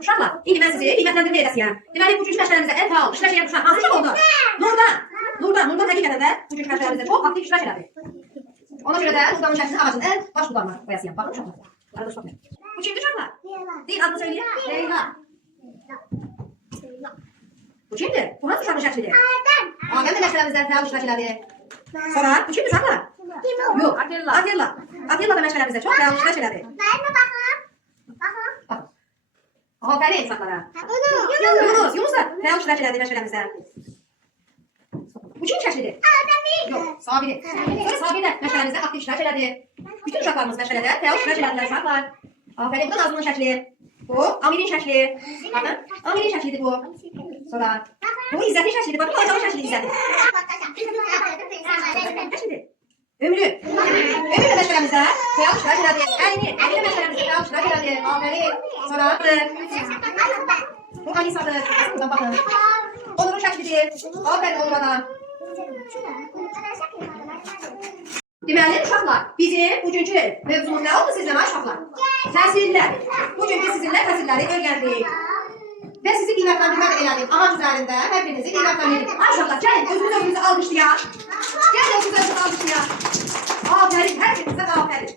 Uşaqlar, indi mən sizi qiymətləndirmə edəsiyəm. Deməli, bugünkü məşğələmizdə ən fəal iştirak edən uşaq hansı uşaq oldu? Nurdan həqiqətən də bugünkü məşğələmizdə çox aktiv iştirak elədi. Ona görə də Nurdanın şəklini ağacın ən baş budağına qoyasıyam. Baxın uşaqlar. Arada uşaq. Bu kimdir uşaqlar? Deyil, adını söyləyək. Leyla. Bu kimdir? Bu hansı uşağın şəklidir? Adəm də məşğələmizdə fəal iştirak elədi. Sonra bu kimdir uşaqlar? Yox, Atilla. Atilla da məşğələmizdə çox fəal iştirak elədi. Baxın. Aferin uşaqlara. Yunus da fəal iştirak elədi məşğələmizdə. Bu kim şəklidir? Yox, Sabiri. Sonra Sabir də məşğələmizdə aktiv iştirak elədi. Bütün uşaqlarımız məşğələdə fəal iştirak elədilər uşaqlar. Aferin, bu da Nazlı'nın şəkli. Bu Amir'in şəkli. Bakın, Amir'in şəklidir bu. Sonra bu İzzətin şəklidir. Bakın, Aycanın şəklidir İzzətin. Şəklidir. Ömrü. Ömrü də məşğələmizdə fəal iştirak elədi. Əlini də məşğələmizdə fəal iştirak elədi. Aferin. Sonra bu Anisadır. Buradan baxın. Onur'un şəklidir. Aferin Onur'a da. Deməli uşaqlar, bizim bugünkü mövzumuz nə oldu sizlə uşaqlar? Təsirlər. Bugünkü sizinlə təsirləri öyrəndik. Və sizi qiymətləndirmə də elədik. Ağac üzərində hər birinizi qiymətləndirdik. Uşaqlar, gəlin özünüzü alqışlayaq. Gəlin özünüzü alqışlayaq. Aferin, hər birinizə də aferin.